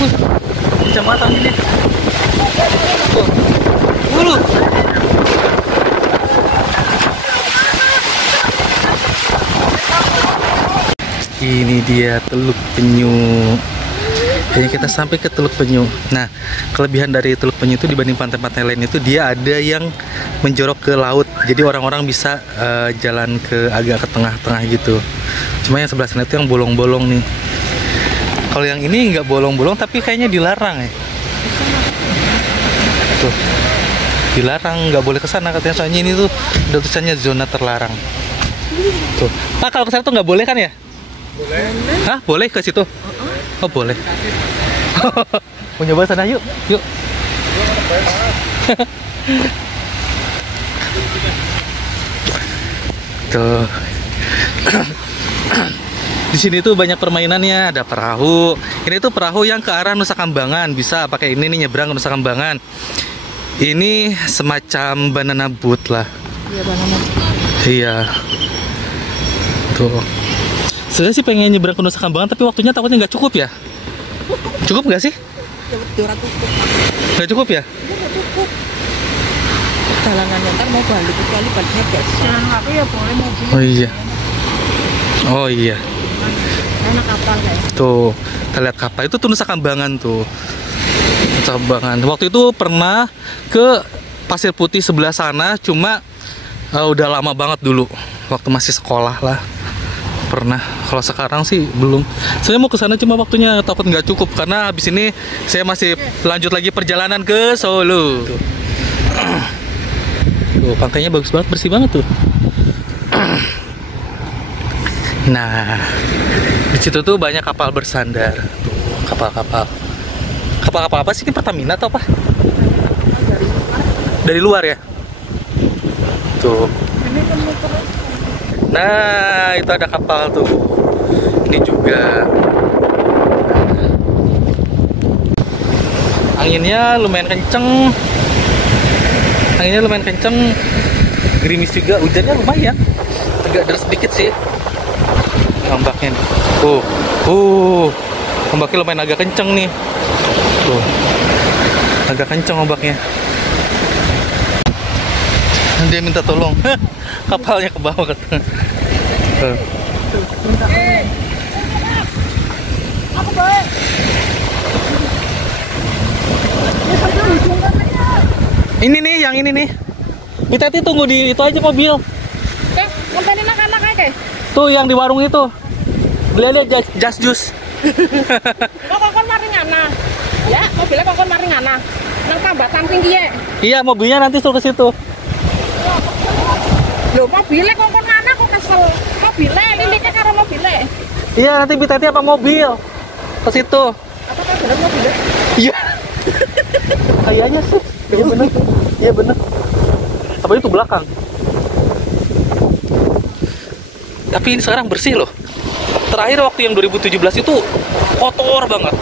Kecamatan ini. Tuh. Dulu. Ini dia Teluk Penyu. Kayaknya kita sampai ke Teluk Penyu. Nah, kelebihan dari Teluk Penyu itu dibanding pantai-pantai lain itu dia ada yang menjorok ke laut. Jadi orang-orang bisa jalan ke agak ke tengah-tengah gitu. Cuma yang sebelah sana itu yang bolong-bolong nih. Kalau yang ini nggak bolong-bolong tapi kayaknya dilarang ya. Tuh. Dilarang, nggak boleh ke sana katanya, soalnya ini tuh ada tulisannya zona terlarang. Tuh. Pak, kalau ke sana tuh nggak boleh kan ya? Boleh. Hah? Boleh ke situ? Oh, boleh. Mau nyoba sana yuk. Yuk. Tuh. Di sini tuh banyak permainannya, ada perahu. Ini tuh perahu yang ke arah Nusa Kambangan, bisa pakai ini nih nyebrang ke Nusa Kambangan. Ini semacam banana boat lah. Iya, banana. Iya. Tuh. Saya sih pengen nyebrang ke Nusa Kambangan, tapi waktunya takutnya nggak cukup ya. Cukup nggak sih? Nggak cukup ya? Nggak cukup. Jalanannya ntar mau balik kecuali baliknya guys. Jalan kaki ya boleh mobil. Oh iya. Oh iya. Enak kapal guys. Tuh, kita lihat kapal itu tuh Nusa Kambangan tuh. Nusa Kambangan. Waktu itu pernah ke Pasir Putih sebelah sana, cuma udah lama banget dulu. Waktu masih sekolah lah. Pernah. Kalau sekarang sih belum. Saya mau ke sana cuma waktunya takut nggak cukup karena habis ini saya masih lanjut lagi perjalanan ke Solo. Tuh, pantainya bagus banget, bersih banget tuh. Nah, di situ tuh banyak kapal bersandar. Tuh, kapal-kapal. Kapal-kapal apa sih ini, Pertamina atau apa? Dari luar ya? Tuh. Nah, itu ada kapal tuh. Ini juga. Anginnya lumayan kenceng. Anginnya lumayan kenceng. Gerimis juga, hujannya lumayan. Agak deras sedikit sih. Ombaknya nih. Ombaknya lumayan agak kenceng nih. Tuh. Agak kenceng ombaknya. Dia minta tolong. Kapalnya ke bawah katanya. Aku baik. Ini nih, yang ini nih. Mitati tunggu di itu aja mobil. Ngomongin anak-anak aja. Tuh yang di warung itu. Beli aja jas jus. Kok kon maringana. Ya, mobilnya kok kon maringana. Nang tambatan tinggi ya. Iya, mobilnya nanti suruh ke situ. Loh, mobilnya kok kon mana kok kesel. Mobilnya liliknya karo mobilnya. Iya, nanti Mitati apa mobil ke situ. Apa kan bener mobilnya? Iya. Kayaknya sih. Iya bener. Iya bener. Tapi itu belakang. Tapi ini sekarang bersih loh. Terakhir waktu yang 2017 itu kotor banget.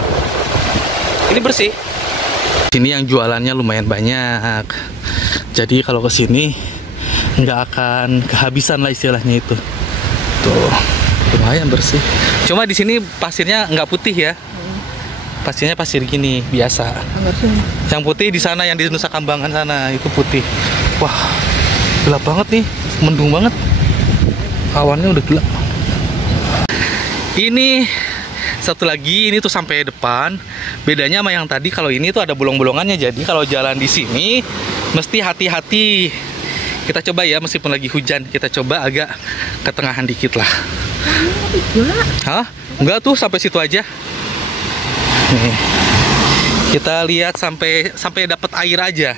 Ini bersih. Sini yang jualannya lumayan banyak. Jadi kalau ke sini nggak akan kehabisan lah istilahnya itu. Tuh, lumayan bersih. Cuma di sini pasirnya nggak putih ya. Pasirnya pasir gini biasa. Yang putih di sana, yang di Nusa Kambangan sana itu putih. Wah, gelap banget nih, mendung banget. Awannya udah gelap. Ini satu lagi, ini tuh sampai depan. Bedanya sama yang tadi, kalau ini tuh ada bolong-bolongannya. Jadi kalau jalan di sini mesti hati-hati. Kita coba ya, meskipun lagi hujan, kita coba agak ke tengahan dikit lah. Hah? Enggak tuh, sampai situ aja. Nih. Kita lihat sampai dapat air aja.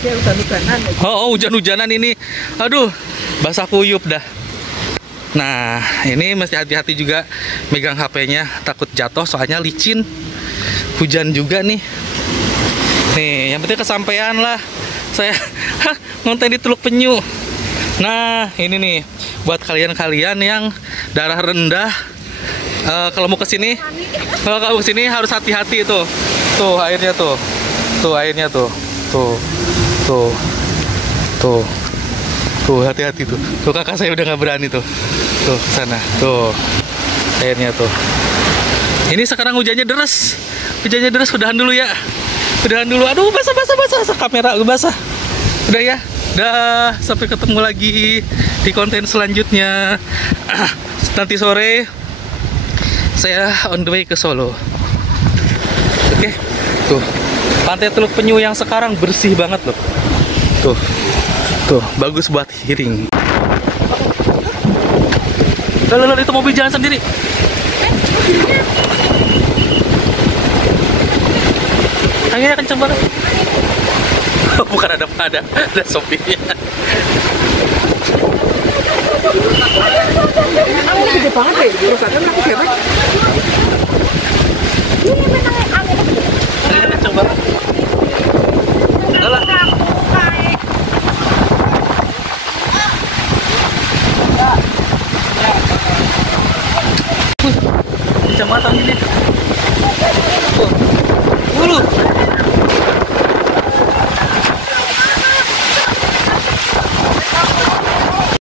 Ya hujan-hujanan. Oh, hujan-hujanan ini. Aduh, basah kuyup dah. Nah, ini mesti hati-hati juga megang HP-nya, takut jatuh soalnya licin. Hujan juga nih. Nih, yang penting kesampaian lah. Saya ngonten di Teluk Penyu. Nah, ini nih buat kalian-kalian yang darah rendah. Kalau mau kesini, harus hati-hati tuh. Tuh airnya tuh. Tuh airnya tuh. Tuh hati-hati tuh. Tuh kakak saya udah nggak berani tuh. Tuh sana. Tuh airnya tuh. Ini sekarang hujannya deras. Hujannya deras, udahan dulu ya. Udahan dulu. Aduh, basah. Kamera basah. Udah ya. Dah, sampai ketemu lagi di konten selanjutnya. Nanti sore saya on the way ke Solo. Oke. Tuh. Pantai Teluk Penyu yang sekarang bersih banget loh. Tuh, bagus buat hearing. Loh, itu mobil jalan sendiri. Anginnya kenceng banget. Bukan ada sopirnya. Anginnya gede banget deh. Terus ada aku